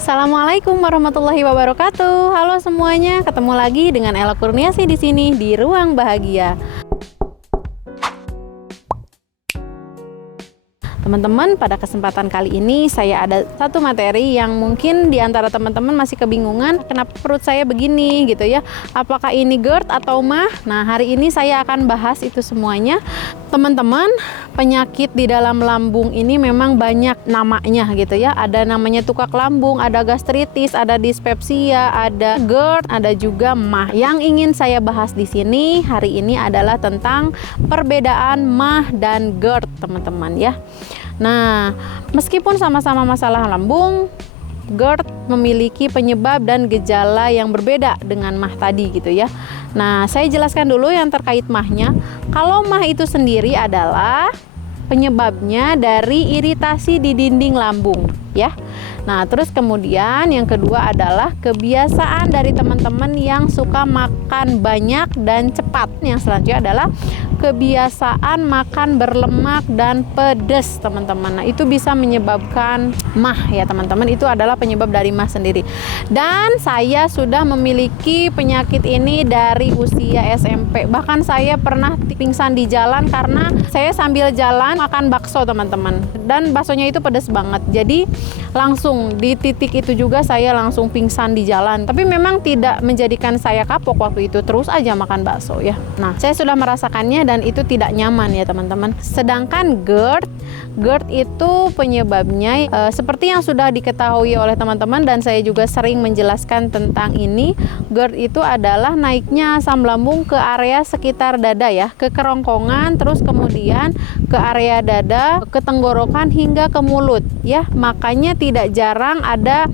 Assalamualaikum warahmatullahi wabarakatuh. Halo semuanya, ketemu lagi dengan Ella Kurniasi di sini di Ruang Bahagia. Teman-teman, pada kesempatan kali ini saya ada satu materi yang mungkin di antara teman-teman masih kebingungan kenapa perut saya begini gitu ya. Apakah ini GERD atau MAH? Nah, hari ini saya akan bahas itu semuanya. Teman-teman, penyakit di dalam lambung ini memang banyak namanya gitu ya. Ada namanya tukak lambung, ada gastritis, ada dispepsia, ada GERD, ada juga MAH. Yang ingin saya bahas di sini hari ini adalah tentang perbedaan MAH dan GERD, teman-teman ya. Nah, meskipun sama-sama masalah lambung, GERD memiliki penyebab dan gejala yang berbeda dengan MAH tadi gitu ya. Nah, saya jelaskan dulu yang terkait MAH-nya. Kalau MAH itu sendiri adalah penyebabnya dari iritasi di dinding lambung ya. Nah, terus kemudian yang kedua adalah kebiasaan dari teman-teman yang suka makan banyak dan cepat. Yang selanjutnya adalah kebiasaan makan berlemak dan pedas, teman-teman. Nah, itu bisa menyebabkan MAH ya, teman-teman. Itu adalah penyebab dari MAH sendiri. Dan saya sudah memiliki penyakit ini dari usia SMP. Bahkan saya pernah pingsan di jalan karena saya sambil jalan makan bakso, teman-teman. Dan baksonya itu pedas banget. Jadi langsung di titik itu juga saya langsung pingsan di jalan. Tapi memang tidak menjadikan saya kapok waktu itu, terus aja makan bakso ya. Nah, saya sudah merasakannya dan itu tidak nyaman ya, teman-teman. Sedangkan GERD itu penyebabnya seperti yang sudah diketahui oleh teman-teman dan saya juga sering menjelaskan tentang ini. GERD itu adalah naiknya asam lambung ke area sekitar dada ya, ke kerongkongan, terus kemudian ke area dada, ke tenggorokan hingga ke mulut ya. Makanya tidak jarang ada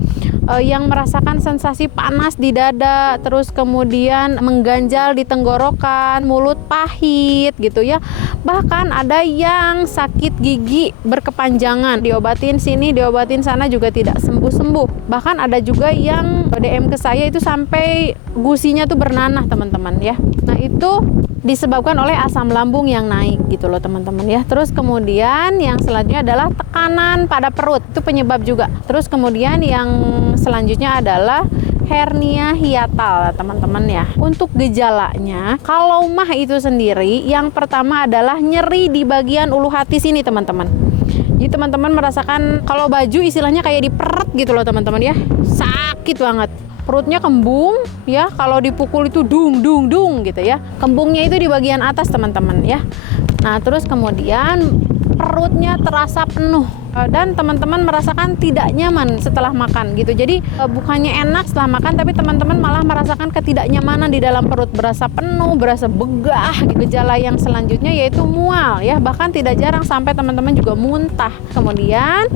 yang merasakan sensasi panas di dada, terus kemudian mengganjal di tenggorokan, mulut pahit gitu ya. Bahkan ada yang sakit gigi berkepanjangan, diobatin sini, diobatin sana juga tidak sembuh-sembuh. Bahkan ada juga yang DM ke saya itu sampai gusinya tuh bernanah, teman-teman ya. Nah, itu disebabkan oleh asam lambung yang naik gitu loh, teman-teman ya. Terus kemudian yang selanjutnya adalah tekanan pada perut, itu penyebab juga. Terus kemudian yang selanjutnya adalah hernia hiatal, teman-teman ya. Untuk gejalanya, kalau MAH itu sendiri, yang pertama adalah nyeri di bagian ulu hati sini, teman-teman. Jadi teman-teman merasakan kalau baju istilahnya kayak diperet gitu loh, teman-teman ya. Sakit banget. Perutnya kembung ya, kalau dipukul itu dung dung dung gitu ya. Kembungnya itu di bagian atas, teman-teman ya. Nah, terus kemudian perutnya terasa penuh dan teman-teman merasakan tidak nyaman setelah makan gitu. Jadi bukannya enak setelah makan, tapi teman-teman malah merasakan ketidaknyamanan di dalam perut, berasa penuh, berasa begah. Gejala yang selanjutnya yaitu mual ya, bahkan tidak jarang sampai teman-teman juga muntah. Kemudian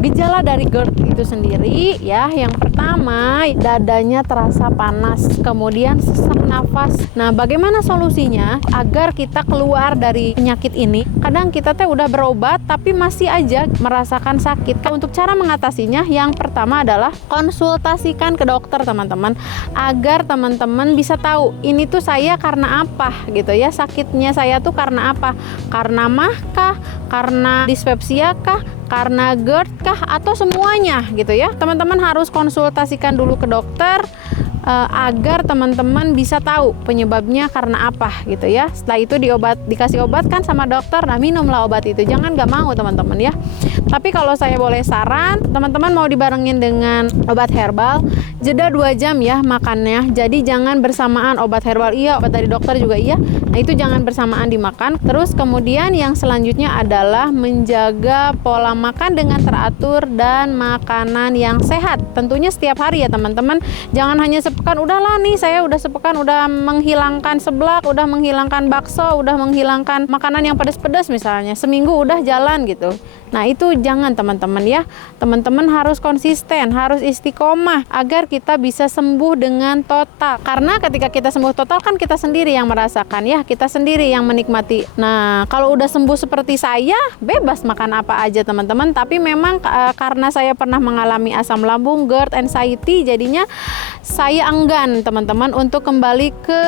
gejala dari GERD itu sendiri ya, yang pertama dadanya terasa panas, kemudian sesak nafas. Nah, bagaimana solusinya agar kita keluar dari penyakit ini? Kadang kita teh udah berobat tapi masih aja merasakan sakit. Untuk cara mengatasinya, yang pertama adalah konsultasikan ke dokter, teman-teman, agar teman-teman bisa tahu ini tuh saya karena apa gitu ya. Sakitnya saya tuh karena apa? Karena MAH kah? Karena dispepsia kah? Karena GERD kah? Atau semuanya gitu ya. Teman-teman harus konsultasikan dulu ke dokter agar teman-teman bisa tahu penyebabnya karena apa gitu ya. Setelah itu dikasih obat kan sama dokter, nah minumlah obat itu. Jangan nggak mau, teman-teman ya. Tapi kalau saya boleh saran, teman-teman mau dibarengin dengan obat herbal, jeda 2 jam ya makannya. Jadi jangan bersamaan obat herbal iya, obat dari dokter juga iya. Nah, itu jangan bersamaan dimakan. Terus kemudian yang selanjutnya adalah menjaga pola makan dengan teratur dan makanan yang sehat. Tentunya setiap hari ya, teman-teman. Jangan hanya sepekan, udahlah nih saya udah sepekan udah menghilangkan seblak, udah menghilangkan bakso, udah menghilangkan makanan yang pedas-pedas misalnya. Seminggu udah jalan gitu. Nah, itu jangan, teman-teman ya. Teman-teman harus konsisten, harus istiqomah agar kita bisa sembuh dengan total. Karena ketika kita sembuh total kan kita sendiri yang merasakan ya, kita sendiri yang menikmati. Nah, kalau udah sembuh seperti saya, bebas makan apa aja, teman-teman. Tapi memang karena saya pernah mengalami asam lambung, GERD, anxiety, jadinya saya enggan, teman-teman, untuk kembali ke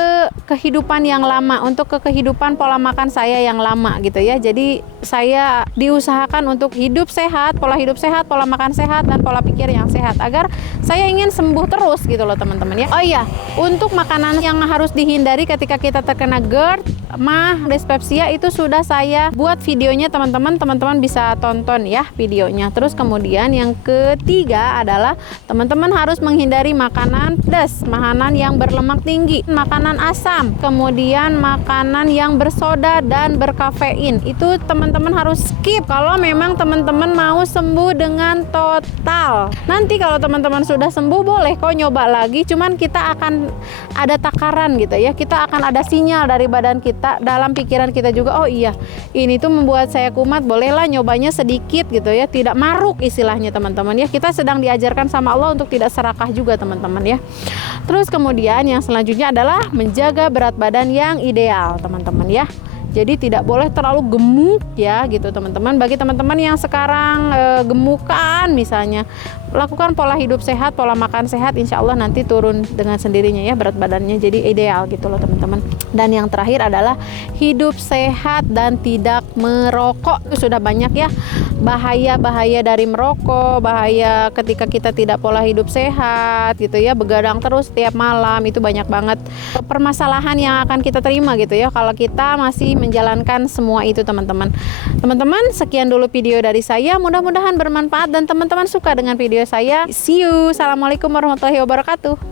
kehidupan yang lama, untuk ke kehidupan pola makan saya yang lama gitu ya. Jadi saya diusahakan untuk hidup sehat, pola makan sehat, dan pola pikir yang sehat agar saya ingin sembuh terus gitu loh teman-teman ya. Oh iya, untuk makanan yang harus dihindari ketika kita terkena GERD, MAH, dyspepsia itu sudah saya buat videonya teman-teman bisa tonton ya videonya. Terus kemudian yang ketiga adalah teman-teman harus menghindari makanan pedas, makanan yang berlemak tinggi, makanan asam, kemudian makanan yang bersoda dan berkafein. Itu teman-teman harus skip kalau memang teman-teman mau sembuh dengan total. Nanti kalau teman-teman sudah sembuh boleh kok nyoba lagi, cuman kita akan ada takaran gitu ya. Kita akan ada sinyal dari badan kita, dalam pikiran kita juga, oh iya ini tuh membuat saya kumat, bolehlah nyobanya sedikit gitu ya, tidak maruk istilahnya teman-teman ya. Kita sedang diajarkan sama Allah untuk tidak serakah juga teman-teman ya. Terus kemudian yang selanjutnya adalah menjaga berat badan yang ideal teman-teman ya. Jadi tidak boleh terlalu gemuk ya gitu teman-teman. Bagi teman-teman yang sekarang gemukan misalnya, lakukan pola hidup sehat, pola makan sehat, insya Allah nanti turun dengan sendirinya ya berat badannya, jadi ideal gitu loh teman-teman. Dan yang terakhir adalah hidup sehat dan tidak merokok. Itu sudah banyak ya bahaya-bahaya dari merokok, bahaya ketika kita tidak pola hidup sehat gitu ya, begadang terus setiap malam, itu banyak banget permasalahan yang akan kita terima gitu ya kalau kita masih menjalankan semua itu teman-teman. Teman-teman, sekian dulu video dari saya, mudah-mudahan bermanfaat dan teman-teman suka dengan video saya. See you. Assalamualaikum warahmatullahi wabarakatuh.